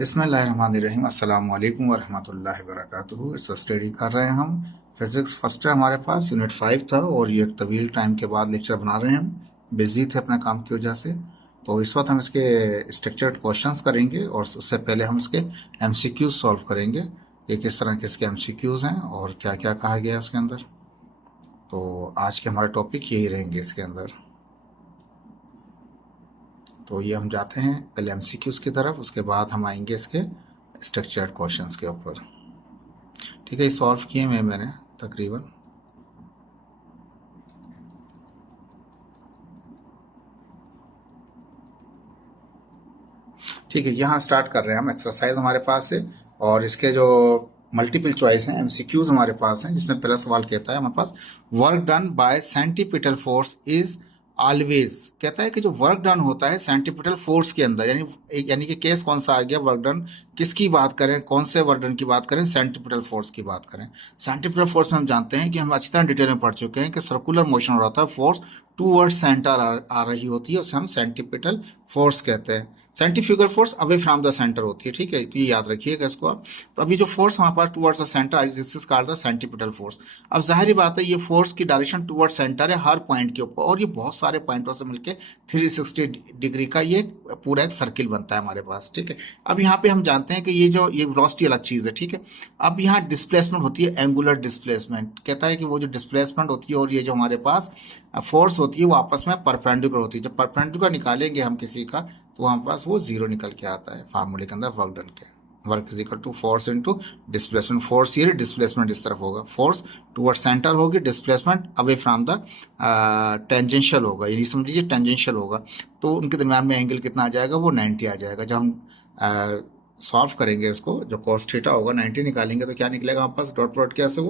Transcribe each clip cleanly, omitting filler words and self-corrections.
बिस्मिल्लाहिर्रहमानिर्रहीम अस्सलाम वालेकुम वरहमतुल्लाहि वबरकातुहू। इस स्टडी कर रहे हैं हम फिज़िक्स फर्स्ट है हमारे पास यूनिट 5 था और ये एक तवील टाइम के बाद लेक्चर बना रहे हैं हम। बिजी थे अपने काम की वजह से। तो इस वक्त हम इसके स्ट्रक्चर्ड क्वेश्चंस करेंगे और उससे पहले हम इसके एमसीक्यूज सॉल्व करेंगे कि किस तरह के इसके एमसीक्यूज हैं और क्या क्या कहा गया है उसके अंदर। तो आज के हमारे टॉपिक यही रहेंगे इसके अंदर। तो ये हम जाते हैं पहले एमसीक्यूज की तरफ, उसके बाद हम आएंगे इसके स्ट्रक्चर्ड क्वेश्चंस के ऊपर। ठीक है, ये सॉल्व किए हुए मैंने तकरीबन। ठीक है, यहाँ स्टार्ट कर रहे हैं हम। एक्सरसाइज हमारे पास है और इसके जो मल्टीपल चॉइस हैं, एमसीक्यूज हमारे पास हैं, जिसमें पहला सवाल कहता है हमारे पास work done by centripetal force is always. कहता है कि जो वर्क डन होता है सेंटीपिटल फोर्स के अंदर, यानी कि केस कौन सा आ गया, वर्क डन किसकी बात करें, कौन से वर्क डन की बात करें, सेंटीपिटल फोर्स की बात करें। सेंटीपिटल फोर्स में हम जानते हैं कि हम अच्छी तरह डिटेल में पढ़ चुके हैं कि सर्कुलर मोशन हो रहा था, फोर्स टूवर्ड सेंटर आ रही होती है, उसे हम सेंटीपिटल फोर्स कहते हैं। Centrifugal force away from the centre होती है। ठीक है, तो ये याद रखिएगा इसको आप। तो अभी जो फोर्स हमारे पास towards the centre, this is called the centripetal force. अब जाहिर बात है ये फोर्स की डायरेक्शन टुवर्ड्स सेंटर है हर पॉइंट के ऊपर, और ये बहुत सारे पॉइंटों से मिलकर 360 डिग्री का ये पूरा एक सर्किल बनता है हमारे पास। ठीक है, अब यहाँ पे हम जानते हैं कि ये वेलोसिटी अलग चीज है। ठीक है, अब यहाँ डिस्प्लेसमेंट होती है, एंगुलर डिस्प्लेसमेंट। कहता है कि वो जो डिस्प्लेसमेंट होती है और ये जो हमारे पास फोर्स होती है वो आपस में परपेंडिकुलर होती है। जब परपेंडिकुलर निकालेंगे हम किसी का तो हमारे पास वो जीरो निकल के आता है फार्मूले के अंदर वर्क डन के। Work is equal to force into displacement. Force ये डिस्प्लेसमेंट इस तरफ होगा, फोर्स टुवर्ड सेंटर होगी, displacement away from the tangential होगा, यानी समझ लीजिए टेंजेंशियल होगा। तो उनके दरमियान में एंगल कितना आ जाएगा, वो 90 आ जाएगा। जब हम सॉल्व करेंगे इसको, जो कॉस थीटा होगा 90 निकालेंगे तो क्या निकलेगा हमारे पास, डॉट प्रोडक्ट कैसे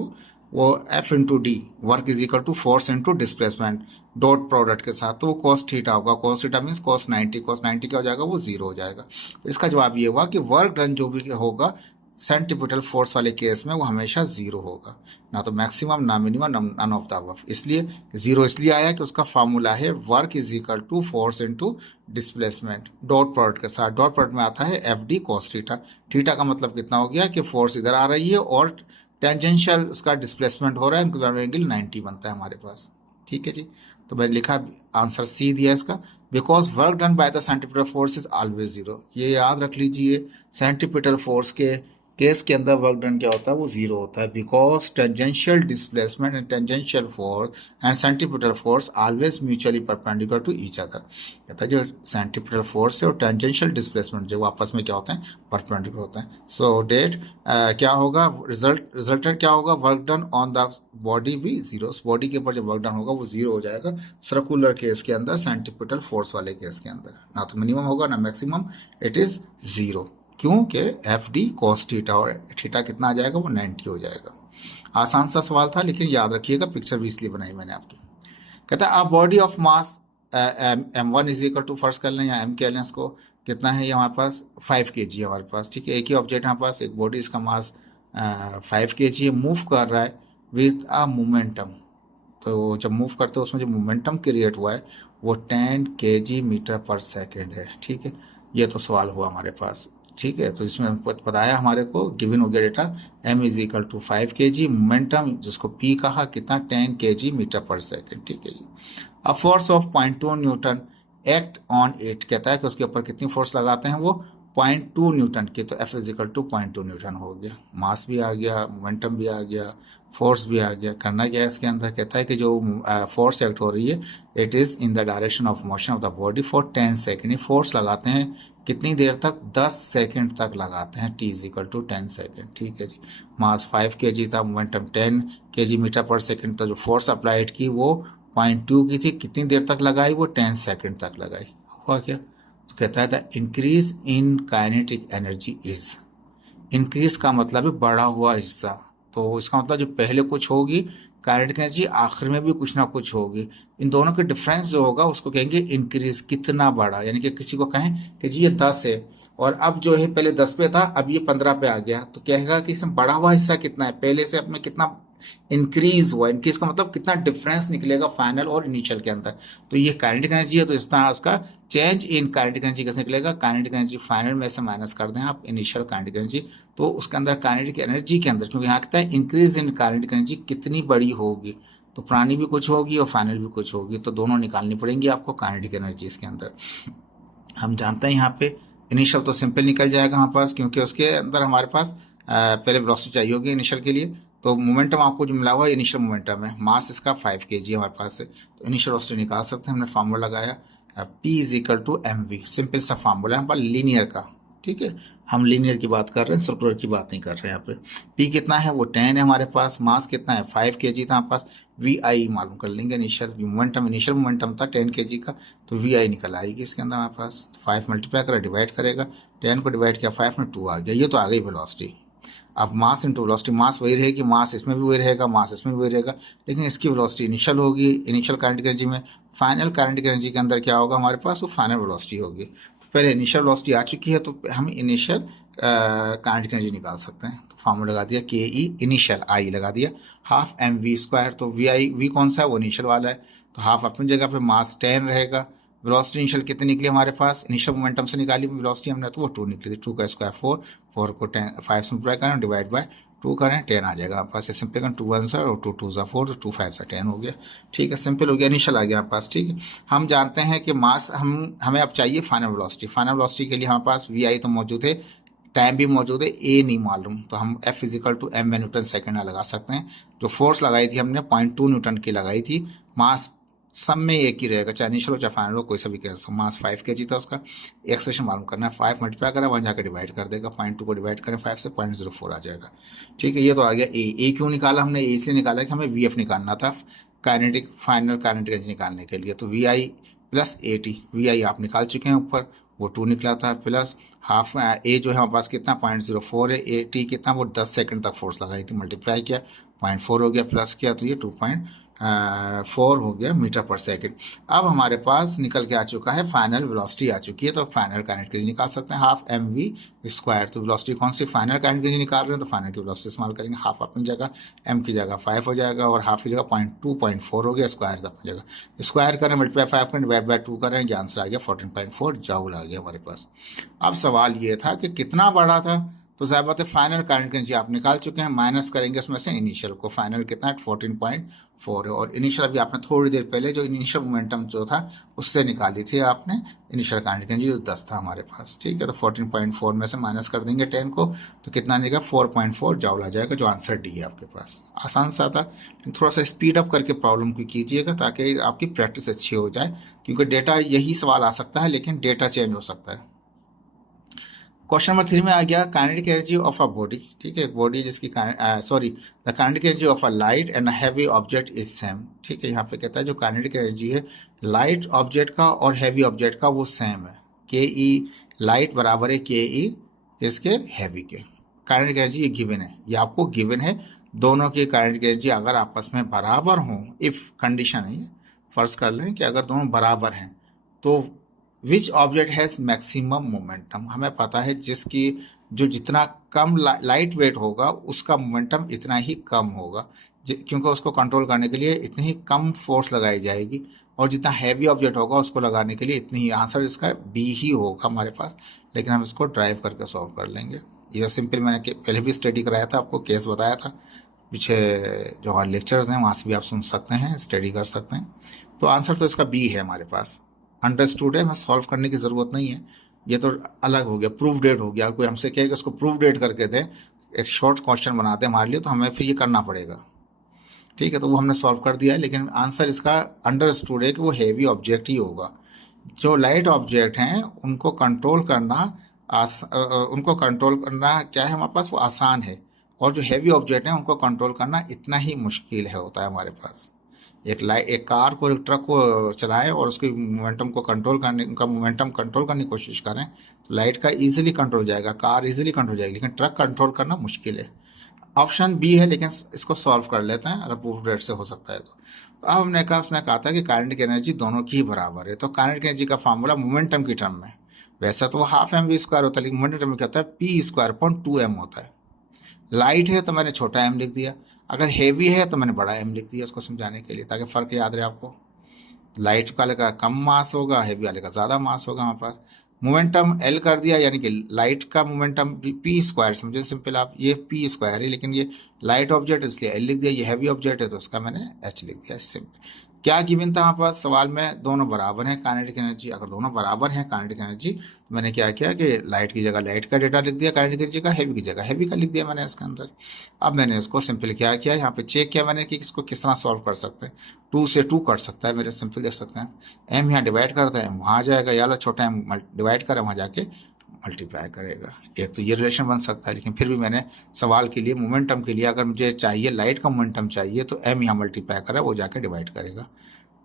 वो F into D, work is equal to force into displacement dot product के साथ, तो वो कॉस थीटा होगा। Cos theta means cos 90, cos 90 क्या हो जाएगा, वो जीरो हो जाएगा। तो इसका जवाब ये हुआ कि वर्क डन जो भी होगा सेंटीपिटल फोर्स वाले केस में वो हमेशा जीरो होगा, ना तो मैक्सिमम ना minimum none of the above. इसलिए जीरो इसलिए आया कि उसका फार्मूला है work is equal to force into displacement dot product के साथ। डॉट प्रोडक्ट में आता है F D cos theta. Theta का मतलब कितना हो गया कि फोर्स इधर आ रही है और टेंजेंशियल उसका डिस्प्लेसमेंट हो रहा है, उनका एंगल 90 बनता है हमारे पास। ठीक है जी, तो मैंने लिखा आंसर सी दिया इसका, because work done by the centripetal force is always zero. ये याद रख लीजिए, सेंटीपिटल फोर्स के केस के अंदर वर्क डन क्या होता है, वो जीरो होता है, because tangential displacement and tangential force and centripetal force always mutually perpendicular to each other. कहता है जो सेंटीपिटल फोर्स है और टेंजेंशियल डिस्प्लेसमेंट जो आपस में क्या होते हैं, परपेंडिकुलर होते हैं। सो डेट क्या होगा, रिजल्टेंट क्या होगा, work done on the body भी जीरो। बॉडी के ऊपर जो वर्क डन होगा वो जीरो हो जाएगा सर्कुलर केस के अंदर, सेंटीपिटल फोर्स वाले केस के अंदर ना तो मिनिमम होगा ना मैक्सिमम, इट इज जीरो। क्योंकि एफ डी कॉस थीटा, और थीटा कितना आ जाएगा, वो 90 हो जाएगा। आसान सा सवाल था, लेकिन याद रखिएगा पिक्चर भी इसलिए बनाई मैंने आपकी। कहता है a body of mass m1 is equal to, first कर लें या m के लें इसको, कितना है ये हमारे पास 5 kg हमारे पास। ठीक है, एक ही ऑब्जेक्ट हमारे पास, एक बॉडी, इसका मास 5 kg है, मूव कर रहा है विथ अ मोमेंटम। तो जब मूव करते हैं उसमें जो मोमेंटम क्रिएट हुआ है वो 10 kg मीटर पर सेकेंड है। ठीक है, ये तो सवाल हुआ हमारे पास। ठीक है, तो इसमें बताया हमारे को, गिवन हो गया data m is equal to 5 kg, momentum जिसको p कहा कितना, 10 kg मीटर पर सेकेंड। ठीक है जी, a force of 0.2 newton act on it. कहता है कि उसके ऊपर कितनी फोर्स लगाते हैं वो, 0.2 न्यूटन की। तो F is equal to 0.2 newton हो गया, मास भी आ गया, मोमेंटम भी आ गया, फोर्स भी आ गया। करना क्या है इसके अंदर, कहता है कि जो फोर्स एक्ट हो रही है it is in the direction of motion of the body for 10 second. Force लगाते हैं कितनी देर तक, 10 सेकेंड तक लगाते हैं, t is equal to 10 second. ठीक है जी, मास 5 kg था, momentum 10 kg metre per second था, जो फोर्स अप्लाइड की वो 0.2 की थी, कितनी देर तक लगाई, वो 10 सेकेंड तक लगाई। हुआ क्या, तो कहता है the increase in kinetic energy is, increase का मतलब है बढ़ा हुआ हिस्सा, तो इसका मतलब जो पहले कुछ होगी काइनेटिक एनर्जी, आखिर में भी कुछ ना कुछ होगी। इन दोनों के डिफरेंस जो होगा उसको कहेंगे इंक्रीज, कितना बढ़ा। यानी कि किसी को कहें कि जी ये 10 है और अब जो है पहले 10 पे था, अब ये 15 पे आ गया, तो कहेगा कि इसमें बढ़ा हुआ हिस्सा कितना है, पहले से अब में कितना इंक्रीज हुआ, इंक्रीज का मतलब कितना डिफरेंस निकलेगा फाइनल और इनिशियल के अंदर। तो ये काइनेटिक एनर्जी है, तो इस तरह उसका चेंज इन काइनेटिक एनर्जी कैसे निकलेगा, काइनेटिक एनर्जी फाइनल में से माइनस कर दें आप इनिशियल काइनेटिक एनर्जी, तो उसके अंदर काइनेटिक एनर्जी के अंदर, क्योंकि यहाँ कहता है इंक्रीज इन काइनेटिक एनर्जी कितनी बड़ी होगी, तो पुरानी भी कुछ होगी और फाइनल भी कुछ होगी, तो दोनों निकालनी पड़ेंगी आपको काइनेटिक एनर्जी इसके अंदर। हम जानते हैं यहाँ पे इनिशियल तो सिंपल निकल जाएगा हमारे पास, क्योंकि उसके अंदर हमारे पास पहले वेलोसिटी चाहिए होगी इनिशियल के लिए, तो मोमेंटम आपको जो मिला हुआ है इनिशियल मोमेंटम है, मास इसका 5 kg हमारे पास है, तो इनिशियल वेलोसिटी निकाल सकते हैं। हमने फार्मूला लगाया P is equal to mv, simple सा फार्मूला है हमारा लीनियर का, ठीक है, हम लीनियर की बात कर रहे हैं, सर्कुलर की बात नहीं कर रहे हैं यहाँ पे। P कितना है, वो 10 है हमारे पास, मास कितना है 5 kg था हमारे पास, VI मालूम कर लेंगे, इनिशियल मोमेंटम था 10 kg का, तो VI निकल आएगी इसके अंदर हमारे पास। 5 मल्टीप्लाई करा, डिवाइड करेगा, 10 को डिवाइड किया 5 में 2 आ गया, ये तो आ गई वेलोसिटी। अब मास इंटू वेलोसिटी, मास वही रहेगी, मास इसमें भी वही रहेगा, मास इसमें भी वही रहेगा, लेकिन इसकी वेलोसिटी इनिशियल होगी, इनिशियल काइनेटिक एनर्जी में। फाइनल काइनेटिक एनर्जी के अंदर क्या होगा हमारे पास, वो फाइनल वेलोसिटी होगी। पहले इनिशियल वेलोसिटी आ चुकी है, तो हम इनिशियल काइनेटिक एनर्जी निकाल सकते हैं। तो फार्मूला लगा दिया के ई इनिशियल, आई लगा दिया, हाफ एम वी स्क्वायर, तो वी आई, वी कौन सा है, वो इनिशियल वाला है, तो हाफ अपनी जगह पे, मास 10 रहेगा, वेलोसिटी इनिशियल कितनी निकली हमारे पास, इनिशियल मोमेंटम से निकाली वेलोसिटी हमने, तो वो 2 निकली थी, 2 का स्क्वायर 4, 4 को 10 5 सिंप्लाई करें, डिवाइड बाय 2 करें, 10 आ जाएगा हमारे पास, ये सिंपल करें 2 आंसर और 2 2 4, तो 2 5 10 हो गया, ठीक है, सिंपल हो गया, इनिशियल आ गया हमारे पास, ठीक है। हम जानते हैं कि मास हमें अब चाहिए फाइनल वेलोसिटी, फाइनल वेलोसिटी के लिए हमारे पास वी आई तो मौजूद है, टाइम भी मौजूद है, ए नहीं मालूम, तो हम F is equal to M newton second लगा सकते हैं। जो फोर्स लगाई थी हमने 0.2 न्यूटन की लगाई थी, मास सब में एक ही रहेगा, चाहे इनिशियल हो चाहे फाइनल हो, कोई सा भी कह सकते, मास 5 kg था उसका, एक्सप्रेशन मालूम करना है, 5 मल्टीप्लाई करें, वहाँ जाकर डिवाइड कर देगा, 0.2 को डिवाइड करें 5 से 0.04 आ जाएगा, ठीक है। ये तो आ गया ए क्यों निकाला हमने, ए इसलिए निकाला कि हमें VF निकालना था काइनेटिक फाइनल काइनेटिक एनर्जी निकालने के लिए, तो VI प्लस AT, VI आप निकाल चुके हैं ऊपर, वो 2 निकला था, प्लस हाफ ए जो है हमारे पास कितना 0.04 है, AT कितना, वो 10 सेकंड तक फोर्स लगाई थी, मल्टीप्लाई किया 0.4 हो गया, प्लस किया तो ये 2.4 हो गया मीटर पर सेकंड। अब हमारे पास निकल के आ चुका है फाइनल वेलोसिटी आ चुकी है, तो फाइनल काइनेटिक एनर्जी निकाल सकते हैं, हाफ एम वी स्क्वायर, तो वेलोसिटी कौन सी, फाइनल काइनेटिक एनर्जी निकाल रहे हैं, तो फाइनल की वेलोसिटी इस्तेमाल करेंगे, हाफ अपनी जगह, एम की जगह 5 हो जाएगा, और हाफ की जगह 0.2.4 हो गया, स्क्वायर अपनी जगह स्क्वायर करें, मल्टीप्लाई 5 करें, डिवाइड बाय 2 करें, ये आंसर आ गया 14.4 जूल आ गया हमारे पास। अब सवाल ये था कि कितना बड़ा था, तो ज़ाहिर बात है फाइनल काइनेटिक एनर्जी आप निकाल चुके हैं, माइनस करेंगे उसमें से इनिशियल को, फाइनल कितना है 14.4 है, और इनिशियल अभी आपने थोड़ी देर पहले जो इनिशियल मोमेंटम जो था उससे निकाली थी आपने इनिशियल काइनेटिक एनर्जी, जो 10 था हमारे पास, ठीक है। तो 14.4 में से माइनस कर देंगे 10 को, तो कितना आएगा 4.4 जूल आ जाएगा, जो आंसर डी है आपके पास। आसान सा था, लेकिन थोड़ा सा स्पीड अप करके प्रॉब्लम को कीजिएगा ताकि आपकी प्रैक्टिस अच्छी हो जाए, क्योंकि डेटा यही सवाल आ सकता है, लेकिन डेटा चेंज हो सकता है। क्वेश्चन नंबर 3 में आ गया kinetic energy of a body, ठीक है, बॉडी जिसकी the kinetic energy of a light and a heavy object is same, ठीक है। यहाँ पे कहता है जो काइनेटिक एनर्जी है लाइट ऑब्जेक्ट का और हैवी ऑब्जेक्ट का वो सेम है, के ई लाइट बराबर है के ई इसके हैवी के। काइनेटिक एनर्जी ये गिवन है, ये आपको गिवन है, दोनों की काइनेटिक एनर्जी अगर आपस में बराबर हों, इफ कंडीशन है, फर्ज कर लें कि अगर दोनों बराबर हैं, तो which object has maximum momentum, हमें पता है जिसकी जो जितना कम लाइट वेट होगा उसका मोमेंटम इतना ही कम होगा, क्योंकि उसको कंट्रोल करने के लिए इतनी ही कम फोर्स लगाई जाएगी, और जितना हैवी ऑब्जेक्ट होगा उसको लगाने के लिए इतनी ही, आंसर इसका बी ही होगा हमारे पास, लेकिन हम इसको ड्राइव करके सॉल्व कर लेंगे। यह सिंपल मैंने पहले भी स्टडी कराया था, आपको केस बताया था, पीछे जो हमारे लेक्चर्स हैं वहाँ से भी आप सुन सकते हैं, स्टडी कर सकते हैं। तो आंसर तो इसका बी है हमारे पास, अंडरस्टूड है, हमें सॉल्व करने की ज़रूरत नहीं है, ये तो अलग हो गया, प्रूफ डेट हो गया। कोई हमसे कहेगा इसको प्रूफ डेट करके दें, एक शॉर्ट क्वेश्चन बनाते हैं हमारे लिए, तो हमें फिर ये करना पड़ेगा, ठीक है। तो वो हमने सॉल्व कर दिया है, लेकिन आंसर इसका अंडरस्टूड है कि वो हैवी ऑब्जेक्ट ही होगा। जो लाइट ऑब्जेक्ट हैं उनको कंट्रोल करना क्या है हमारे पास, वो आसान है, और जो हैवी ऑब्जेक्ट हैं उनको कंट्रोल करना इतना ही मुश्किल है होता है हमारे पास। एक कार को, एक ट्रक को चलाएं और उसके मोमेंटम को कंट्रोल करने, उनका मोमेंटम कंट्रोल करने की कोशिश करें, तो लाइट का इजीली कंट्रोल जाएगा, कार इजीली कंट्रोल जाएगी, लेकिन ट्रक कंट्रोल करना मुश्किल है। ऑप्शन बी है, लेकिन इसको सॉल्व कर लेते हैं अगर प्रूफ डेट से हो सकता है तो अब हमने कहा, उसने कहा था कि काइनेटिक एनर्जी दोनों की ही बराबर है, तो काइनेटिक एनर्जी का फार्मूला मोमेंटम की टर्म में, वैसा तो वो हाफ एम वी स्क्वायर होता है, लेकिन मोमेंटम में क्या होता है, पी स्क्वायर अपॉन 2m होता है। लाइट है तो मैंने छोटा m लिख दिया। अगर हेवी है तो मैंने बड़ा एम लिख दिया उसको समझाने के लिए, ताकि फ़र्क याद रहे आपको। लाइट वाले का कम मास होगा, हेवी वाले का ज़्यादा मास होगा हमारे पास। मोमेंटम एल कर दिया, यानी कि लाइट का मोमेंटम पी स्क्वायर, समझे सिंपल आप, ये पी स्क्वायर है, लेकिन ये लाइट ऑब्जेक्ट इसलिए एल लिख दिया, ये हैवी ऑब्जेक्ट है तो उसका मैंने एच लिख दिया। सिंपल। क्या गिवन था हमारे पास सवाल में, दोनों बराबर हैं काइनेटिक एनर्जी। अगर दोनों बराबर हैं काइनेटिक एनर्जी तो मैंने क्या किया कि लाइट की जगह लाइट का डेटा लिख दिया काइनेटिक एनर्जी का, हैवी की जगह हैवी का लिख दिया मैंने इसके अंदर। अब मैंने इसको सिंपल क्या किया, यहाँ पे चेक किया मैंने कि इसको किस तरह सॉल्व कर सकते हैं। 2 से 2 कट सकता है मेरे, सिंपल देख सकते हैं। एम यहाँ डिवाइड करता है, वहाँ आ जाएगा, या छोटा एम डिवाइड करे वहाँ जाके मल्टीप्लाई करेगा। एक तो ये रिलेशन बन सकता है, लेकिन फिर भी मैंने सवाल के लिए मोमेंटम के लिए अगर मुझे चाहिए लाइट का मोमेंटम चाहिए तो एम यहाँ मल्टीप्लाई करे, वो जाके डिवाइड करेगा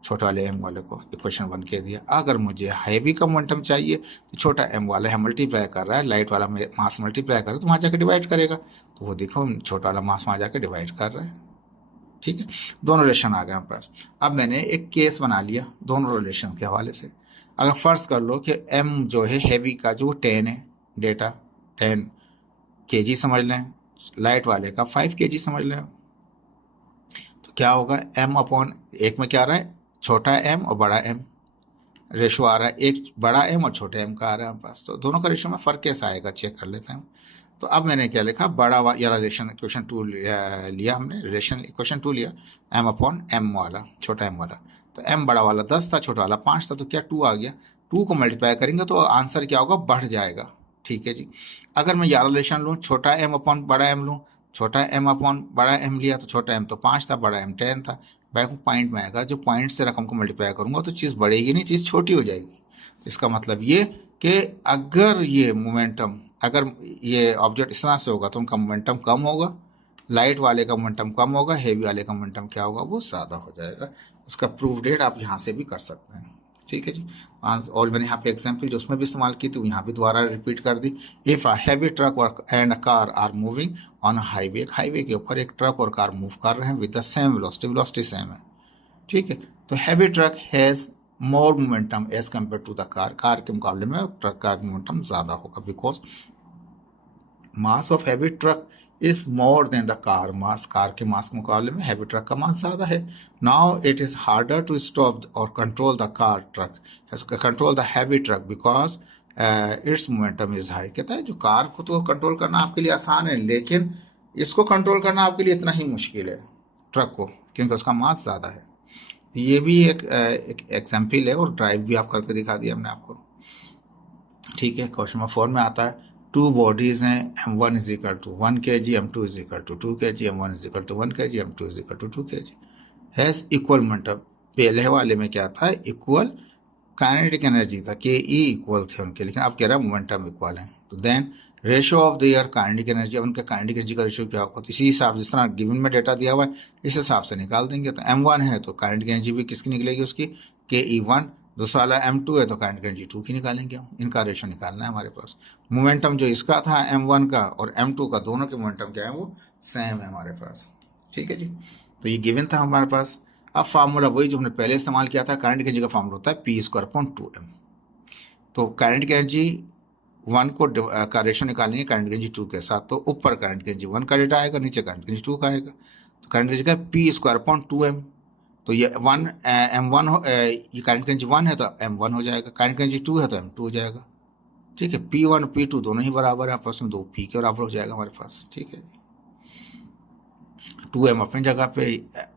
छोटा वाले एम वाले को। इक्वेशन 1 के दिया। अगर मुझे हैवी का मोमेंटम चाहिए तो छोटा एम वाला है मल्टीप्लाई कर रहा है, लाइट वाला मास मल्टीप्लाई कर रहा है तो वहाँ जाके डिवाइड करेगा। तो वो देखो छोटा वाला मास वहाँ जाके डिवाइड कर रहा है। ठीक है, दोनों रिलेशन आ गए हमारे पास। अब मैंने एक केस बना लिया दोनों रिलेशन के हवाले से। अगर फर्ज कर लो कि एम जो है हैवी का जो 10 है, डेटा 10 kg समझ लें, लाइट वाले का 5 kg समझ लें, तो क्या होगा, एम अपॉन एक में क्या आ रहा है, छोटा एम और बड़ा एम रेशो आ रहा है, एक बड़ा एम और छोटे एम का आ रहा है हमारे पास। तो दोनों का रेशो में फ़र्क कैसा आएगा चेक कर लेते हैं। तो अब मैंने क्या लिखा, बड़ा वाला रिलेशन इक्वेशन 2 लिया हमने, रिलेशन इक्वेशन 2 लिया, एम अपॉन एम वाला, छोटा एम वाला। तो एम बड़ा वाला 10 था, छोटा वाला 5 था, तो क्या 2 आ गया। 2 को मल्टीप्लाई करेंगे तो आंसर क्या होगा, बढ़ जाएगा। ठीक है जी। अगर मैं ये रिलेशन लूँ, छोटा एम अपॉन बड़ा एम लूँ, छोटा एम अपॉन बड़ा एम लिया तो छोटा एम तो 5 था, बड़ा एम 10 था। बैक पॉइंट में आएगा, जो पॉइंट से रकम को मल्टीप्लाई करूंगा तो चीज़ बढ़ेगी नहीं, चीज़ छोटी हो जाएगी। इसका मतलब ये कि अगर ये मोमेंटम, अगर ये ऑब्जेक्ट इस तरह से होगा तो उनका मोमेंटम कम होगा, लाइट वाले का मोमेंटम कम होगा, हेवी वाले का मोमेंटम क्या होगा, वो ज़्यादा हो जाएगा। उसका प्रूफ डेट आप यहाँ से भी कर सकते हैं। ठीक है जी। और मैंने यहाँ पे एग्जाम्पल जो उसमें भी इस्तेमाल की थी यहाँ भी दोबारा रिपीट कर दी। If a heavy truck and a car are moving on highway, एक हाईवे के ऊपर एक ट्रक और कार मूव कर रहे हैं with the same velocity, velocity same है। ठीक है, तो heavy truck has more momentum as compare to the car, car के मुकाबले में ट्रक का मोमेंटम ज़्यादा होगा, because mass of heavy truck is more than the car mass, car के मास के मुकाबले में हैवी ट्रक का मास ज़्यादा है। Now it is harder to stop और control the car truck, control the heavy truck because its momentum is high. कहता है जो कार को तो कंट्रोल करना आपके लिए आसान है, लेकिन इसको कंट्रोल करना आपके लिए इतना ही मुश्किल है, ट्रक को, क्योंकि उसका मास ज़्यादा है। ये भी एक एग्जाम्पल है, और ड्राइव भी आप करके दिखा दिया हमने आपको। ठीक है, क्वेश्चन नंबर 4 में आता है, 2 बॉडीज हैं, m1 is equal to 1 kg, m2 is equal to 2 kg, m1 is equal to 1 kg, m2 is equal to 2 kg, has equal momentum. पहले वाले में क्या था, इक्वल काइनेटिक एनर्जी था, के ई इक्वल थे उनके, लेकिन अब कह रहा है मोमेंटम इक्वल है। तो then ratio of their kinetic energy, अब उनका काइनेटिक एनर्जी का रेशो क्या होगा, तो इसी हिसाब जिस तरह गिवन में डेटा दिया हुआ है इस हिसाब से निकाल देंगे। तो m1 है तो काइनेटिक एनर्जी भी किसकी निकलेगी, उसकी के ई 1, दूसरा वाला m2 है तो काइनेटिक एनर्जी 2 की निकालेंगे। इनका रेशो निकालना है हमारे पास। मोमेंटम जो इसका था m1 का और m2 का, दोनों के मोमेंटम क्या है, वो सेम है हमारे पास। ठीक है जी, तो ये गिवन था हमारे पास। अब फार्मूला वही जो हमने पहले इस्तेमाल किया था, काइनेटिक एनर्जी का फार्मूला होता है पी स्क्वायर अपॉन 2m। तो काइनेटिक एनर्जी 1 को का रेशो निकालेंगे काइनेटिक एनर्जी 2 के साथ, तो ऊपर काइनेटिक एनर्जी 1 का डेटा आएगा, नीचे काइनेटिक एनर्जी 2 का आएगा। तो काइनेटिक एनर्जी का पी स्क्वायर अपॉन 2m, तो ये 1 m1 ये काइनेटिक एनर्जी 1 है तो m1 हो जाएगा, काइनेटिक एनर्जी 2 है तो m2 हो जाएगा। ठीक है, P1 और P2 दोनों ही बराबर है आपस में, 2 P के बराबर हो जाएगा हमारे पास। ठीक है, 2m अपनी जगह पे,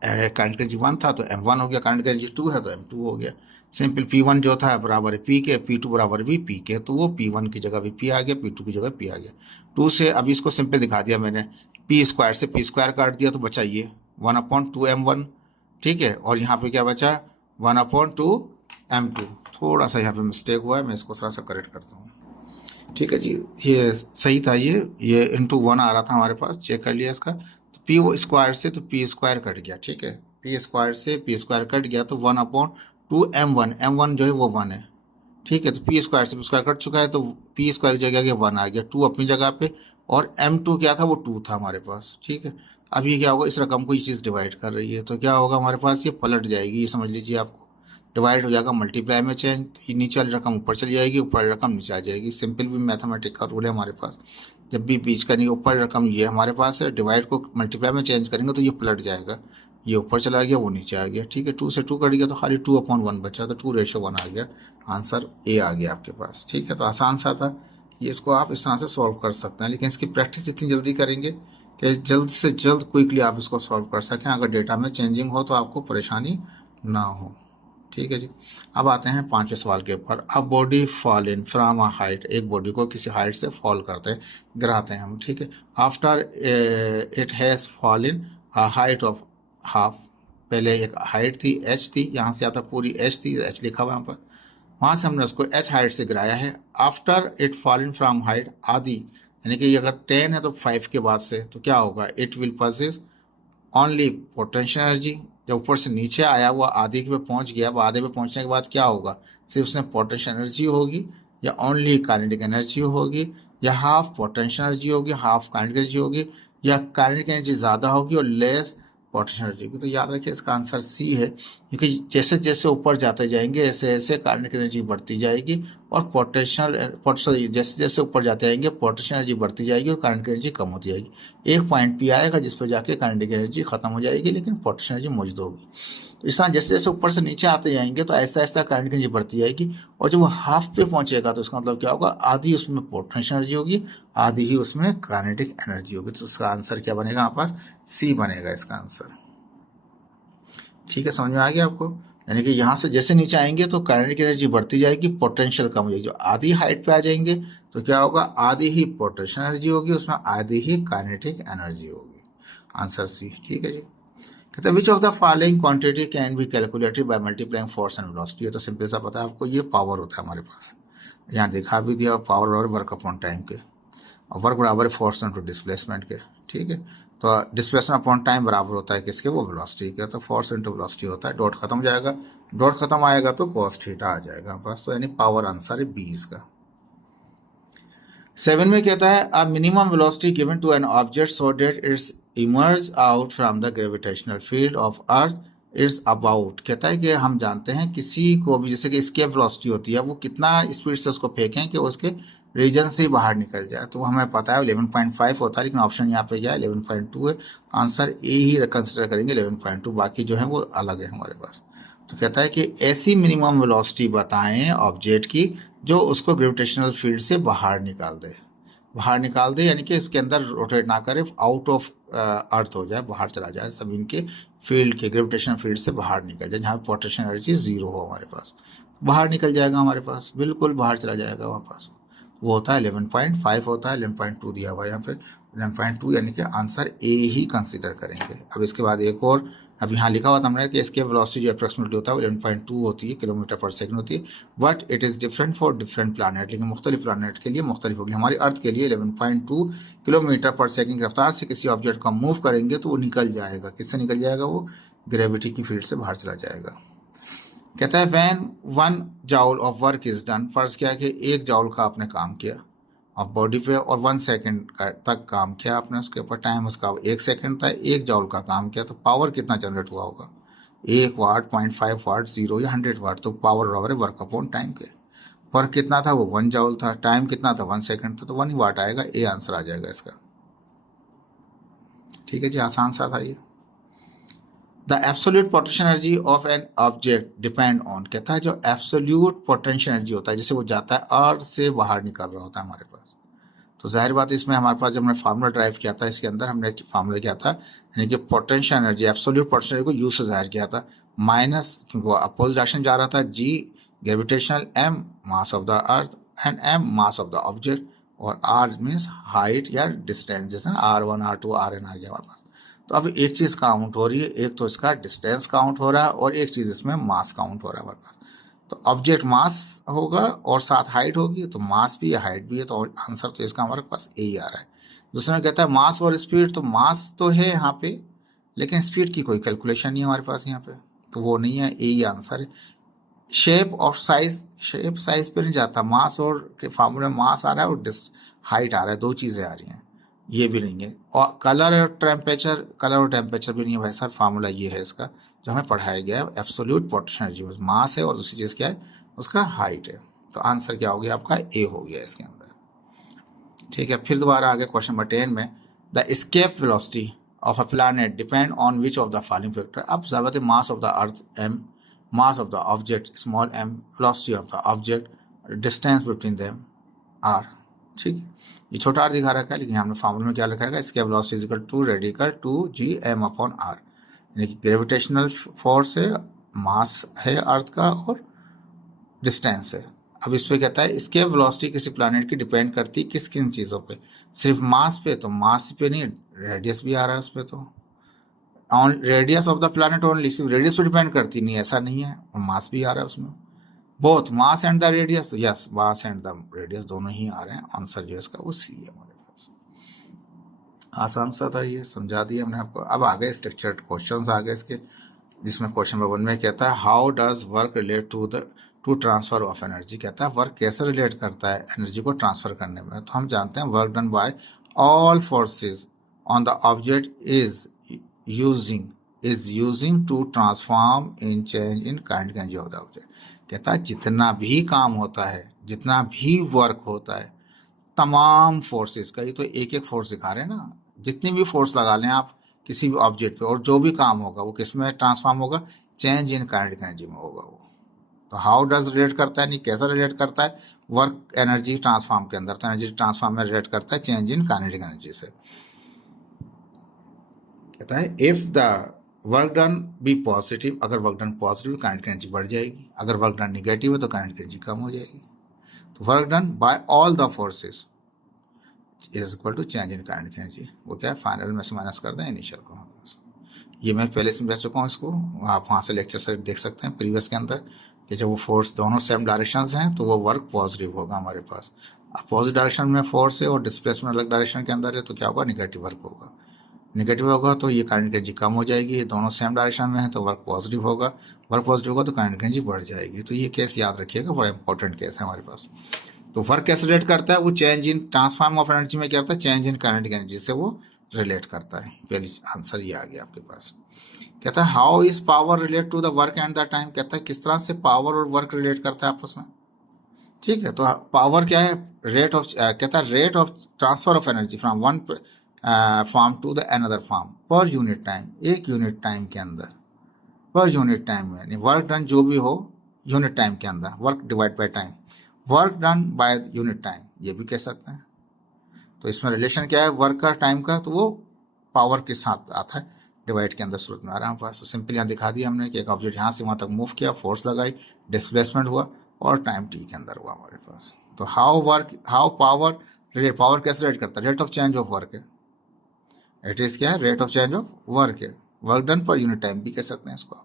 काइनेटिक एनर्जी 1 था तो m1 हो गया, काइनेटिक एनर्जी 2 है तो m2 हो गया। सिंपल, P1 जो था बराबर है P के, P2 बराबर भी P के, तो वो P1 की जगह भी P आ गया, P2 की जगह P आ गया। 2 से अभी इसको सिंपल दिखा दिया मैंने, P स्क्वायर से P स्क्वायर काट दिया तो बचा ये 1/2m1। ठीक है, और यहाँ पे क्या बचा, 1/2m2। थोड़ा सा यहाँ पे मिस्टेक हुआ है, मैं इसको थोड़ा सा करेक्ट करता हूँ। ठीक है जी, ये सही था, ये इंटू 1 आ रहा था हमारे पास, चेक कर लिया इसका। तो पी स्क्वायर से तो पी स्क्वायर कट गया। ठीक है, पी स्क्वायर से पी स्क्वायर कट गया तो 1/2m1, m1 जो है वो 1 है। ठीक है, तो पी स्क्वायर से पी स्क्वायर कट चुका है तो पी स्क्वायर की जगह 1 आ गया, 2 अपनी जगह पे, और m2 क्या था, वो 2 था हमारे पास। ठीक है, अब ये क्या होगा, इस रकम को ये चीज़ डिवाइड कर रही है तो क्या होगा हमारे पास, ये पलट जाएगी, ये समझ लीजिए आपको। डिवाइड हो जाएगा मल्टीप्लाई में चेंज, नीचे वाली रकम ऊपर चली जाएगी, ऊपर वाली रकम नीचे आ जाएगी। सिंपल भी मैथमेटिक का रूल है हमारे पास। जब भी बीच का नहीं, ऊपर रकम ये हमारे पास है, डिवाइड को मल्टीप्लाई में चेंज करेंगे तो ये पलट जाएगा, ये ऊपर चला गया, वो नीचे आ गया। ठीक है, 2 से 2 कट गया तो खाली 2/1 बचा, तो 2:1 आ गया। आंसर ए आ गया आपके पास। ठीक है, तो आसान सा था ये, इसको आप इस तरह से सॉल्व कर सकते हैं, लेकिन इसकी प्रैक्टिस इतनी जल्दी करेंगे कि जल्द से जल्द क्विकली आप इसको सॉल्व कर सकें। अगर डेटा में चेंजिंग हो तो आपको परेशानी ना हो। ठीक है जी। अब आते हैं 5वें सवाल के ऊपर। अब body fall in from a height, एक बॉडी को किसी हाइट से फॉल करते हैं, गिराते हैं हम। ठीक है, after it has fall in a height of half, पहले एक हाइट थी h थी, यहाँ से आता पूरी h थी, h लिखा हुआ यहाँ पर, वहाँ से हमने उसको h हाइट से गिराया है। After it fall in from height आदि, यानी कि अगर 10 है तो 5 के बाद से, तो क्या होगा, it will possess only potential energy. जब ऊपर से नीचे आया वो आधे पे पहुंच गया, अब आधे पे पहुंचने के बाद क्या होगा, सिर्फ उसमें पोटेंशियल एनर्जी होगी, या ओनली काइनेटिक एनर्जी होगी, या हाफ पोटेंशियल एनर्जी होगी, हाफ काइनेटिक एनर्जी होगी, या काइनेटिक एनर्जी ज़्यादा होगी और लेस पोटेंशियल एनर्जी होगी। तो याद रखिए इसका आंसर सी है, क्योंकि जैसे जैसे ऊपर जाते जाएंगे ऐसे ऐसे काइनेटिक एनर्जी बढ़ती जाएगी, और पोटेंशियल जैसे जैसे ऊपर जाते जाएंगे पोटेंशियल एनर्जी बढ़ती जाएगी और काइनेटिक एनर्जी कम होती जाएगी। एक पॉइंट भी आएगा जिस पर जाके काइनेटिक एनर्जी खत्म हो जाएगी, लेकिन पोटेंशियल एनर्जी मौजूद होगी। तो इस तरह जैसे जैसे ऊपर से नीचे आते जाएंगे तो ऐसा ऐसा काइनेटिक एनर्जी बढ़ती जाएगी, और जब वो हाफ पे पहुंचेगा तो इसका मतलब क्या होगा, आधी उसमें पोटेंशियल एनर्जी होगी, आधी ही उसमें काइनेटिक एनर्जी होगी। तो इसका आंसर क्या बनेगा, यहाँ पर सी बनेगा इसका आंसर। ठीक है, समझ में आ गया आपको। यानी कि यहाँ से जैसे नीचे आएंगे तो काइनेटिक एनर्जी बढ़ती जाएगी, पोटेंशियल कम हो जाएगी। जो आधी हाइट पे आ जाएंगे तो क्या होगा, आधी ही पोटेंशियल एनर्जी होगी, उसमें आधी ही काइनेटिक एनर्जी होगी। Answer C. ठीक है जी। कहते हैं which of the following quantity can be calculated by multiplying force and velocity. ये तो सिंपल सा पता है आपको, ये पावर होता है हमारे पास, यहाँ दिखा भी दिया, पावर और वर्क अपॉन टाइम के, और वर्क बराबर है फोर्स इनटू डिस्प्लेसमेंट के। ठीक है, तो डिस्प्लेसमेंट अपॉन टाइम बराबर होता है किसके, वो वेलोसिटी के, तो फोर्स इनटू वेलोसिटी होता है। डॉट खत्म हो जाएगा, डॉट खत्म आएगा तो कॉस थीटा आ जाएगा हमारे पास, तो यानी पावर आंसर है 20 का। 7 में कहता है a minimum velocity given to an object so that it's emerge out from the gravitational field of earth is about. कहता है कि हम जानते हैं किसी को भी, जैसे कि एस्केप वेलोसिटी होती है, वो कितना स्पीड से उसको फेंकें कि उसके रीजन से बाहर निकल जाए, तो हमें पता है 11.5 होता है, लेकिन ऑप्शन यहाँ पे क्या है, 11.2 है। आंसर ए ही कंसिडर करेंगे, 11.2, बाकी जो है वो अलग है हमारे पास। तो कहता है कि ऐसी मिनिमम वेलोसिटी बताएं ऑब्जेक्ट की जो उसको ग्रेविटेशनल फील्ड से बाहर निकाल दे, बाहर निकाल दे, यानी कि इसके अंदर रोटेट ना करे, आउट ऑफ अर्थ हो जाए, बाहर चला जाए, जमीन के फील्ड के ग्रेविटेशनल फील्ड से बाहर निकल जाए, जहाँ पोटेंशियल एनर्जी 0 हो हमारे पास, बाहर निकल जाएगा हमारे पास, बिल्कुल बाहर चला जाएगा हमारे पास। वो होता है 11.5 होता है, 11.2 दिया हुआ है यहाँ पे, 11.2, यानी कि आंसर ए ही कंसिडर करेंगे। अब इसके बाद एक और, अब यहाँ लिखा हुआ था हमने कि इसके वेलोसिटी जो अप्रॉक्सीमेटली होता है वो 11.2 होती है, किलोमीटर पर सेकंड होती है, but it is different for different planet, लेकिन मुख्तलिफ प्लानट के लिए मुख्तलिफ होगी। हमारी अर्थ के लिए 11.2 किलोमीटर पर सेकंड की रफ्तार से किसी ऑब्जेक्ट को मूव करेंगे तो वो निकल जाएगा, किससे निकल जाएगा, वो ग्रेविटी की फील्ड से बाहर चला जाएगा। कहता है when 1 जॉल of work is done, फर्ज किया कि 1 जॉल का आपने काम किया और बॉडी पे, और 1 सेकंड तक काम किया आपने, उसके ऊपर टाइम उसका 1 सेकंड था, 1 जॉल का काम किया, तो पावर कितना जनरेट हुआ होगा, 1 वाट, 0.5 वाट, 0 या 100 वाट। तो पावर बराबर है वर्क अपॉन टाइम के। वर्क कितना था, वो 1 जॉल था, टाइम कितना था, 1 सेकंड था, तो 1 वाट आएगा, ए आंसर आ जाएगा इसका। ठीक है जी, आसान सा था ये। The absolute potential energy of an object depend on, कहता है जो एब्सोल्यूट पोटेंशियल एनर्जी होता है, जैसे वो जाता है अर्थ से बाहर निकल रहा होता है हमारे पास, तो जाहिर बात है इसमें हमारे पास जब हमने फार्मूला ड्राइव किया था, इसके अंदर हमने फार्मूला किया था, यानी कि potential energy absolute potential energy को यू से जाहिर किया था, माइनस, क्योंकि वो अपोजिट डायरेक्शन जा रहा था, G gravitational, M mass of the earth, and M mass of the object, और आर मीन्स हाइट या डिस्टेंस, जैसे R1 R2 Rn आ गया हमारे पास। तो अब एक चीज़ काउंट हो रही है, एक तो इसका डिस्टेंस काउंट हो रहा है और एक चीज़ इसमें मास काउंट हो रहा है हमारे पास। तो ऑब्जेक्ट मास होगा और साथ हाइट होगी, तो मास भी है हाइट भी है, तो आंसर तो इसका हमारे पास ए ही आ रहा है। दूसरा में कहता है मास और स्पीड, तो मास तो है यहाँ पे, लेकिन स्पीड की कोई कैलकुलेशन नहीं है हमारे पास यहाँ पे, तो वो नहीं है, ए ही आंसर है। शेप और साइज, शेप साइज पे नहीं जाता, मास और के फार्मूले में मास आ रहा है और हाइट आ रहा है, 2 चीज़ें आ रही हैं, ये भी नहीं है। और कलर और टेम्परेचर, कलर और टेम्परेचर भी नहीं है भाई साहब, फार्मूला ये है इसका, जो हमें पढ़ाया गया है एब्सोल्यूट पोटेंशियल एनर्जी, मास है और दूसरी चीज़ क्या है उसका हाइट है। तो आंसर क्या हो गया आपका ए हो गया इसके अंदर। ठीक है, फिर दोबारा आगे क्वेश्चन नंबर 10 में the escape velocity of a planet depend on which of the following factor. अब ज़्यादा mass of the earth M, mass of the object small M, velocity of the object, distance between them R. ठीक है, ये छोटा are दिखा रखा है लेकिन हमने फॉर्मूले में क्या लिखा है, escape velocity is equal to radical two G M upon R, यानी कि ग्रेविटेशनल फोर्स है, मास है अर्थ का और डिस्टेंस है। अब इस पे कहता है इसके वेलोसिटी किसी प्लैनेट की डिपेंड करती किस किन चीज़ों पे, सिर्फ मास पे, तो मास पे नहीं, रेडियस भी आ रहा है उस पर, तो on radius of the planet only, सिर्फ रेडियस पे डिपेंड करती नहीं, ऐसा नहीं है, और मास भी आ रहा है उसमें, both mass and the radius, तो yes mass and the radius दोनों ही आ रहे हैं। आंसर जो है इसका वो सी है हमारे पास। आसान सा था, ये समझा दिया हमने आपको। अब आगे स्ट्रक्चर्ड क्वेश्चंस आ गए इसके, जिसमें क्वेश्चन नंबर 1 में कहता है how does work relate to transfer of energy. कहता है वर्क कैसे रिलेट करता है एनर्जी को ट्रांसफर करने में। तो हम जानते हैं work done by all forces on the object is using to transform in change in kinetic energy of the object. कहता है जितना भी काम होता है, जितना भी वर्क होता है, तमाम फोर्सेस का, ये तो एक एक फोर्स दिखा रहे हैं ना, जितनी भी फोर्स लगा लें आप किसी भी ऑब्जेक्ट पे, और जो भी काम होगा वो किस में ट्रांसफॉर्म होगा, चेंज इन काइनेटिक एनर्जी में होगा वो। तो हाउ डज रिलेट करता है, नहीं कैसा रिलेट करता है वर्क एनर्जी ट्रांसफॉर्म के अंदर, तो एनर्जी ट्रांसफॉर्म में रिलेट करता है चेंज इन काइनेटिक एनर्जी से। कहता है if the work done be positive, अगर work done positive kinetic energy बढ़ जाएगी, अगर वर्क डन निगेटिव है तो काइनेटिक एनर्जी कम हो जाएगी। तो work done by all the forces is equal to change in kinetic energy, वो क्या है फाइनल में से माइनस कर दें इनिशियल को। ये मैं पहले समझा चुका हूँ इसको, आप वहाँ से लेक्चर से देख सकते हैं प्रीवियस के अंदर, कि जब वो फोर्स दोनों सेम डायरेक्शंस हैं तो वो वर्क पॉजिटिव होगा हमारे पास। अब पॉजिटिव डायरेक्शन में फोर्स है और डिस्प्लेसमेंट अलग डायरेक्शन के अंदर है, तो क्या होगा, निगेटिव वर्क होगा। निगेटिव होगा तो ये काइनेटिक एनर्जी कम हो जाएगी, दोनों सेम डायरेक्शन में है तो वर्क पॉजिटिव होगा, वर्क पॉजिटिव होगा तो काइनेटिक एनर्जी बढ़ जाएगी। तो ये केस याद रखिएगा, बड़ा इंपॉर्टेंट केस है हमारे पास। तो वर्क कैसे रिलेट करता है, वो change in transform of energy में क्या करता है, चेंज इन काइनेटिक एनर्जी से वो रिलेट करता है। पहली आंसर ये आ गया आपके पास। कहता है how is power relate to the work and the time. कहता है किस तरह से पावर और वर्क रिलेट करता है आपस में। ठीक है, तो पावर क्या है, रेट ऑफ, कहता है rate of transfer of energy from one form to the another form per unit time, एक यूनिट टाइम के अंदर, पर यूनिट टाइम में, वर्क डन जो भी हो यूनिट टाइम के अंदर, work divide by time, work done by unit time, ये भी कह सकते हैं। तो इसमें रिलेशन क्या है वर्क का टाइम का, तो वो पावर के साथ आता है, डिवाइड के अंदर सूरत में आ रहा है पास। तो सिंपल यहाँ दिखा दिया हमने कि एक ऑब्जेक्ट यहाँ से वहाँ तक मूव किया, फोर्स लगाई, डिस्प्लेसमेंट हुआ और टाइम टी के अंदर हुआ हमारे पास। तो हाउ पावर कैसे रेट करता है, rate of change of work है, इट इज क्या है, rate of change of work है, work done per unit time भी कह सकते हैं इसको।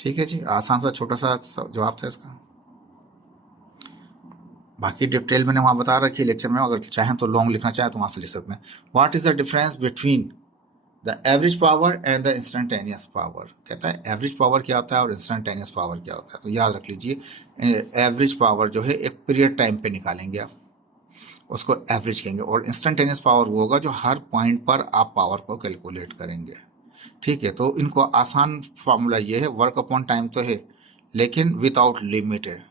ठीक है जी, आसान सा छोटा सा जवाब था इसका। बाकी डिटेल मैंने वहाँ बता रखी है लेक्चर में, अगर चाहें तो लॉन्ग लिखना चाहें तो वहाँ से लिख सकते हैं। What is the difference between the average power and the instantaneous power. कहता है एवरेज पावर क्या होता है और इंस्टेंटेनियस पावर क्या होता है। तो याद रख लीजिए, एवरेज पावर जो है एक पीरियड टाइम पे निकालेंगे आप, उसको एवरेज कहेंगे, और इंस्टेंटेनियस पावर वो होगा जो हर पॉइंट पर आप पावर को कैलकुलेट करेंगे। ठीक है, तो इनको आसान फार्मूला ये है, वर्क अपॉन टाइम तो है लेकिन विदाउट लिमिट है,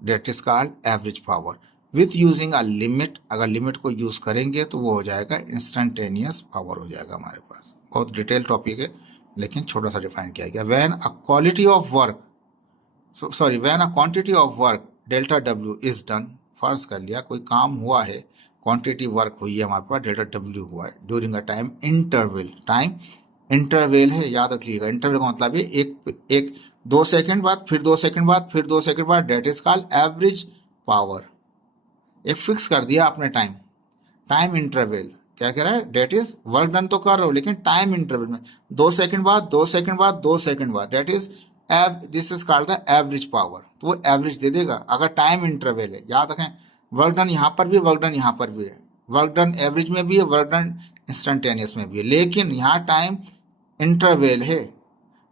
that is called average power. With using a limit, अगर लिमिट को यूज करेंगे तो वो हो जाएगा इंस्टेंटेनियस पावर हो जाएगा हमारे पास। बहुत डिटेल टॉपिक है लेकिन छोटा सा डिफाइन किया गया। When a quality of work, when a quantity of work delta W is done, फर्ज कर लिया कोई काम हुआ है, क्वांटिटी वर्क हुई है हमारे पास, डेल्टा डब्ल्यू हुआ है during a time interval, time interval है, याद रखिएगा। इंटरवल का मतलब है एक 2 सेकंड बाद, फिर 2 सेकंड बाद, फिर 2 सेकंड बाद, that is called average power. एक फिक्स कर दिया आपने टाइम, टाइम इंटरवल क्या कह रहा है, डेट इज वर्क डन तो कर रहे हो लेकिन टाइम इंटरवल में 2 सेकंड बाद, 2 सेकंड बाद, 2 सेकंड बाद, that is this is called the average power. तो वो एवरेज दे देगा अगर टाइम इंटरवल है। याद रखें वर्क डन यहाँ पर भी, वर्क डन यहाँ पर भी है, वर्क डन एवरेज में भी है, वर्क डन इंस्टेंटेनियस में भी है, लेकिन यहाँ टाइम इंटरवल है।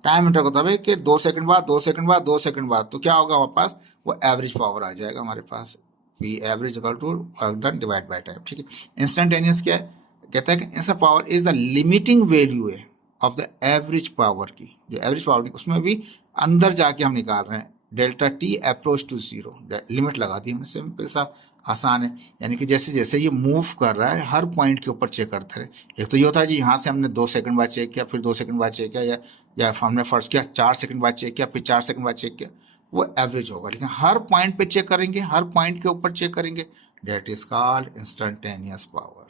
टाइम इंटरवल तब है कि 2 सेकंड बाद, 2 सेकंड बाद, 2 सेकंड बाद, तो क्या होगा हमारे पास, वो एवरेज पावर आ जाएगा हमारे पास, P average equal to work done divide by time. ठीक है, इंस्टेंटेनियस क्या है, कहता है कि instant power is the limiting value है, ऑफ द एवरेज पावर की, जो एवरेज पावर की उसमें भी अंदर जाके हम निकाल रहे हैं। Delta T approach to zero, limit लगा दी हमने, सिंपल सा आसान है। यानी कि जैसे जैसे ये मूव कर रहा है हर पॉइंट के ऊपर चेक करते रहे। एक तो ये होता है जी यहाँ से हमने 2 सेकंड बाद चेक किया, फिर 2 सेकंड बाद चेक किया, या हमने फर्स्ट किया 4 सेकंड बाद चेक किया, फिर 4 सेकंड बाद चेक किया, वो एवरेज होगा। लेकिन हर पॉइंट पे चेक करेंगे, हर पॉइंट के ऊपर चेक करेंगे, that is called instantaneous power.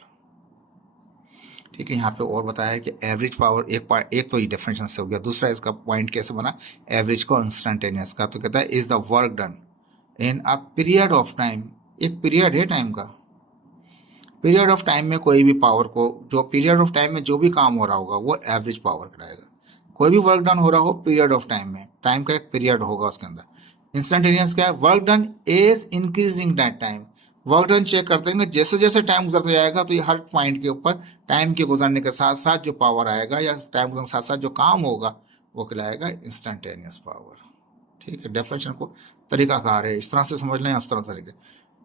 ठीक है, यहाँ पे और बताया है कि एवरेज पावर एक तो ये डेफिनेशन से हो गया, दूसरा इसका पॉइंट कैसे बना एवरेज को इंस्टेंटेनियस का, तो कहता है is the work done in a period of time. एक पीरियड है टाइम का, पीरियड ऑफ टाइम में कोई भी पावर को, जो पीरियड ऑफ टाइम में जो भी काम हो रहा होगा वो एवरेज पावर कराएगा। कोई भी वर्क डन हो रहा हो पीरियड ऑफ टाइम में, टाइम का एक पीरियड होगा उसके अंदर। इंस्टेंटेनियस क्या है, work done is increasing that time. Work done check करते हैं जैसे जैसे टाइम गुजरता जाएगा तो ये हर पॉइंट के ऊपर टाइम के गुजरने के साथ साथ जो पावर आएगा या टाइम गुजरने के साथ साथ जो काम होगा वो कहलाएगा इंस्टेंटेनियस पावर। ठीक है, डेफिनेशन को तरीकाकार है, इस तरह से समझ लें, उस तरह तरीके।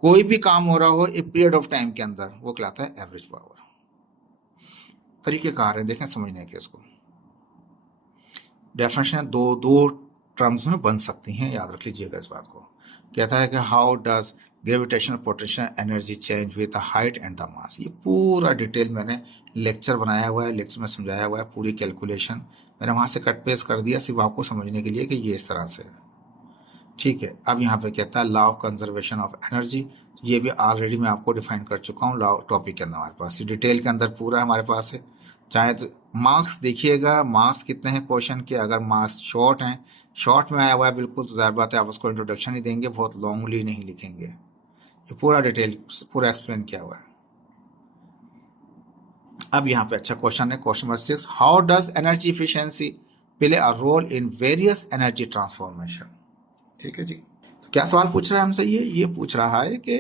कोई भी काम हो रहा हो एक पीरियड ऑफ टाइम के अंदर वो कहलाता है एवरेज पावर। तरीकेकार है, देखें समझने के इसको। डेफिनेशन दो दो टर्म्स में बन सकती हैं, याद रख लीजिएगा इस बात को। कहता है कि how does gravitational potential energy change with the height and the mass. ये पूरा डिटेल मैंने लेक्चर बनाया हुआ है, लेक्चर में समझाया हुआ है, पूरी कैलकुलेशन मैंने वहाँ से कट पेस्ट कर दिया सिर्फ आपको समझने के लिए कि ये इस तरह से। ठीक है, अब यहाँ पे कहता है law of conservation of energy. ये भी ऑलरेडी मैं आपको डिफाइन कर चुका हूँ लॉ टॉपिक के अंदर, हमारे पास ये डिटेल के अंदर पूरा हमारे पास है। चाहे तो मार्क्स देखिएगा, मार्क्स कितने हैं क्वेश्चन के, अगर मार्क्स शॉर्ट हैं, शॉर्ट में आया हुआ है बिल्कुल, तो जाहिर बात है आप उसको इंट्रोडक्शन ही देंगे, बहुत लॉन्गली नहीं लिखेंगे। ये पूरा डिटेल पूरा एक्सप्लेन किया हुआ है। अब यहाँ पे अच्छा क्वेश्चन है, question number 6, how does energy efficiency play a role in various energy transformation. ठीक है जी, तो क्या सवाल पूछ रहा है हमसे, ये पूछ रहा है कि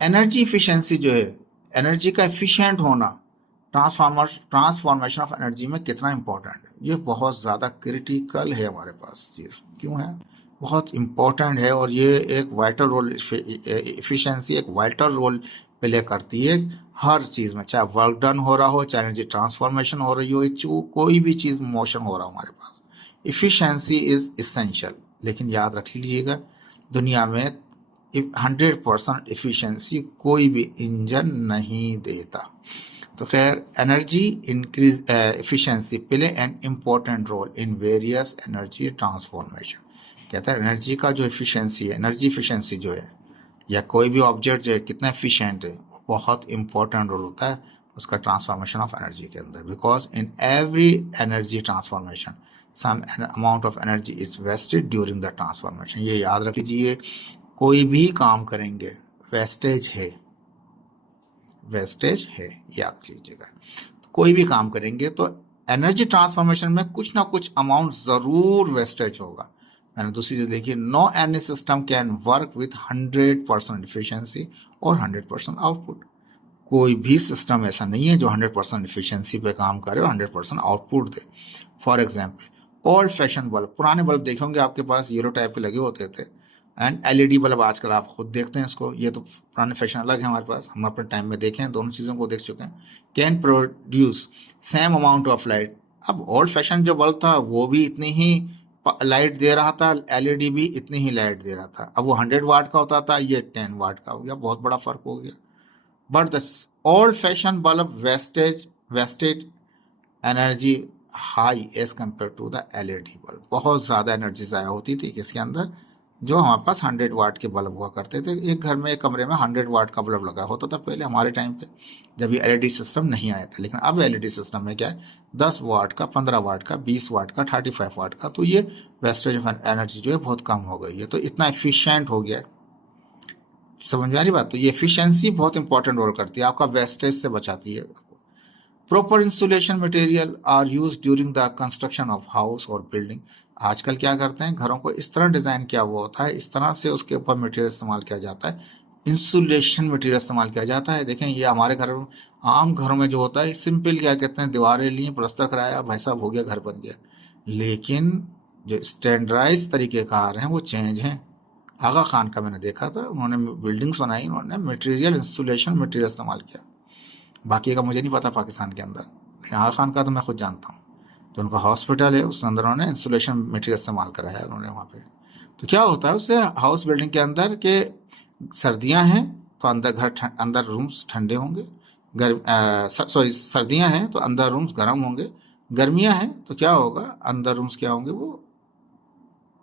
एनर्जी इफिशियंसी जो है, एनर्जी का एफिशिएंट होना ट्रांसफॉर्मेशन ऑफ एनर्जी में कितना इंपॉर्टेंट है। ये बहुत ज़्यादा क्रिटिकल है हमारे पास चीज़, क्यों है, बहुत इंपॉर्टेंट है, और ये एक वाइटल रोल, एफिशिएंसी एक वाइटल रोल प्ले करती है हर चीज़ में, चाहे वर्क डन हो रहा हो, चाहे एनर्जी ट्रांसफॉर्मेशन हो रही हो, कोई भी चीज़ मोशन हो रहा हो हमारे पास, इफिशियंसी इज इसेंशियल। लेकिन याद रख लीजिएगा दुनिया में 100% एफिशिएंसी कोई भी इंजन नहीं देता। तो खैर energy increase efficiency play an important role in various energy transformation. कहता है एनर्जी का जो एफिशिएंसी है, एनर्जी एफिशिएंसी जो है, या कोई भी ऑब्जेक्ट जो है कितना एफिशिएंट है, बहुत इंपॉर्टेंट रोल होता है उसका ट्रांसफॉर्मेशन ऑफ एनर्जी के अंदर। Because in every energy transformation some amount of energy is wasted during the transformation. ये याद रख लीजिए, कोई भी काम करेंगे वेस्टेज है, वेस्टेज है, याद रख लीजिएगा। तो कोई भी काम करेंगे तो एनर्जी ट्रांसफॉर्मेशन में कुछ ना कुछ अमाउंट ज़रूर वेस्टेज होगा। मैंने दूसरी चीज़ देखी, no any system can work with 100% efficiency और 100% आउटपुट। कोई भी सिस्टम ऐसा नहीं है जो 100% एफिशिएंसी पे काम करे और 100% output they. For example old fashion bulb, पुराने बल्ब देखे होंगे आपके पास, येलो टाइप के लगे होते थे, एंड एलईडी बल्ब आजकल आप खुद देखते हैं इसको, ये तो पुराने फैशन अलग है हमारे पास, हम अपने टाइम में देखे हैं, दोनों चीज़ों को देख चुके हैं। Can produce same amount of light. अब ओल्ड फैशन जो बल्ब था वो भी इतनी ही लाइट दे रहा था, एलईडी भी इतनी ही लाइट दे रहा था। अब वो 100 वाट का होता था, ये 10 वाट का हो गया, बहुत बड़ा फर्क हो गया। But the old fashion bulb wasted energy high as compare to the LED bulb. बहुत ज़्यादा एनर्जी ज़ाया होती थी किसके अंदर, जो हमारे पास 100 वाट के बल्ब हुआ करते थे। एक घर में, एक कमरे में 100 वाट का बल्ब लगा होता था पहले हमारे टाइम पे, जब ये एलईडी सिस्टम नहीं आया था। लेकिन अब एलईडी सिस्टम में क्या है, 10 वाट का, 15 वाट का, 20 वाट का, 35 वाट का, तो ये वेस्टेज ऑफ एनर्जी जो है बहुत कम हो गई है, तो इतना एफिशिएंट हो गया। समझ में आ रही बात। तो ये एफिशिएंसी बहुत इंपॉर्टेंट रोल करती है, आपका वेस्टेज से बचाती है। Proper insulation material are use during the construction of house और बिल्डिंग। आजकल क्या करते हैं, घरों को इस तरह डिज़ाइन किया हुआ होता है, इस तरह से उसके ऊपर मटेरियल इस्तेमाल किया जाता है, इंसुलेशन मटेरियल इस्तेमाल किया जाता है। देखें ये हमारे घर में, आम घरों में जो होता है सिंपल, क्या कहते हैं, दीवारें ली, प्लस्तर कराया, भाई साहब हो गया, घर बन गया। लेकिन जो स्टैंडर्डाइज तरीक़ेकार हैं वो चेंज हैं। आगा खान का मैंने देखा था, उन्होंने बिल्डिंग्स बनाई, उन्होंने मटेरियल, इंसुलेशन मटेरियल इस्तेमाल किया। बाकी का मुझे नहीं पता पाकिस्तान के अंदर, लेकिन आगा खान का तो मैं खुद जानता हूँ। तो उनका हॉस्पिटल है, उसके अंदर उन्होंने इंसुलेशन मटेरियल इस्तेमाल कराया है उन्होंने वहाँ पे। तो क्या होता है उससे, हाउस बिल्डिंग के अंदर के सर्दियाँ हैं तो अंदर अंदर रूम्स ठंडे होंगे, सर्दियाँ हैं तो अंदर रूम्स गर्म होंगे, गर्मियाँ हैं तो क्या होगा, अंदर रूम्स क्या होंगे वो,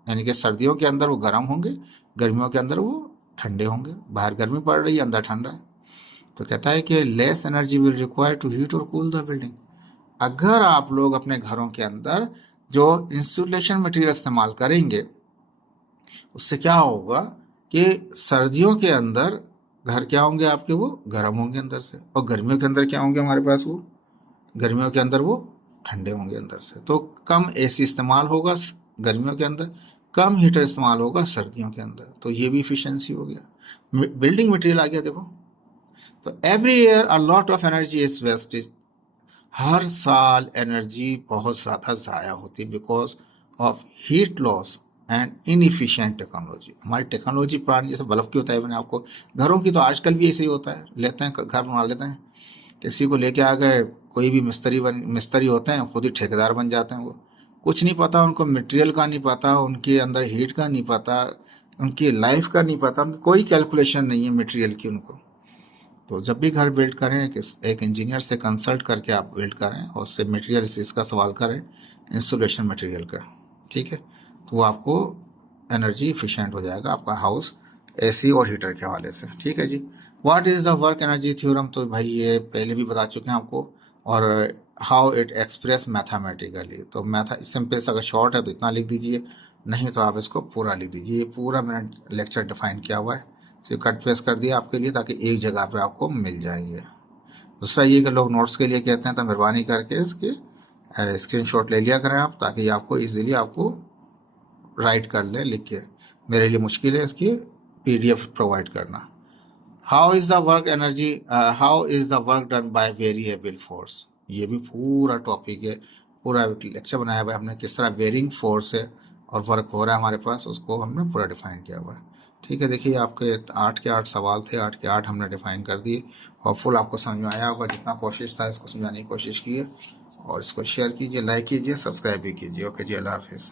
यानी कि सर्दियों के अंदर वो गर्म होंगे, गर्मियों के अंदर वो ठंडे होंगे। बाहर गर्मी पड़ रही है, अंदर ठंडा है। तो कहता है कि less energy will require to heat और कूल द बिल्डिंग। अगर आप लोग अपने घरों के अंदर जो इंसुलेशन मटेरियल इस्तेमाल करेंगे, उससे क्या होगा कि सर्दियों के अंदर घर क्या होंगे आपके, वो गर्म होंगे अंदर से, और गर्मियों के अंदर क्या होंगे हमारे पास, वो गर्मियों के अंदर वो ठंडे होंगे अंदर से। तो कम एसी इस्तेमाल होगा गर्मियों के अंदर, कम हीटर इस्तेमाल होगा सर्दियों के अंदर। तो ये भी इफिशियंसी हो गया। बिल्डिंग मटेरियल आ गया देखो। तो every year a lot of energy is wastage. हर साल एनर्जी बहुत ज़्यादा ज़ाया होती है because of heat loss and inefficient technology. हमारी टेक्नोलॉजी पुरानी, जैसे बल्ब की होता है, मैंने आपको घरों की तो आजकल भी ऐसे ही होता है, लेते हैं घर बना लेते हैं, किसी को लेके आ गए, कोई भी मिस्त्री होते हैं, खुद ही ठेकेदार बन जाते हैं। वो कुछ नहीं पता उनको, मटेरियल का नहीं पता, उनके अंदर हीट का नहीं पता, उनकी लाइफ का नहीं पता, उनकी कोई कैलकुलेशन नहीं है मटेरियल की उनको। तो जब भी घर बिल्ड करें, एक इंजीनियर से कंसल्ट करके आप बिल्ड करें और उससे मटेरियल इसका सवाल करें, इंसुलेशन मटेरियल का, ठीक है। तो वो आपको एनर्जी इफिशिएंट हो जाएगा आपका हाउस एसी और हीटर के हवाले से, ठीक है जी। What is the work energy theorem, तो भाई ये पहले भी बता चुके हैं आपको। और हाउ इट एक्सप्रेस मैथमेटिकली, तो सिंपल सा, अगर शॉर्ट है तो इतना लिख दीजिए, नहीं तो आप इसको पूरा लिख दीजिए। ये पूरा मैंने लेक्चर डिफाइन किया हुआ है, सिर्फ कट पेस्ट कर दिया आपके लिए ताकि एक जगह पे आपको मिल जाएंगे। दूसरा ये कि लोग नोट्स के लिए कहते हैं, तो मेहरबानी करके इसके स्क्रीनशॉट ले लिया करें आप, ताकि आपको इजीली आपको राइट कर लें लिख के। मेरे लिए मुश्किल है इसकी पीडीएफ प्रोवाइड करना। How is the work energy, how is the work done by variable force, ये भी पूरा टॉपिक है, पूरा लेक्चर बनाया हुआ है हमने, किस तरह वेरिंग फोर्स है और वर्क हो रहा है हमारे पास, उसको हमने पूरा डिफाइन किया हुआ है, ठीक है। देखिए आपके 8 के 8 सवाल थे, 8 के 8 हमने डिफाइन कर दिए। होपफुल आपको समझ में आया होगा, जितना कोशिश था इसको समझाने की कोशिश की है। और इसको शेयर कीजिए, लाइक कीजिए, सब्सक्राइब भी कीजिए। ओके जी, अल्लाह हाफिज़।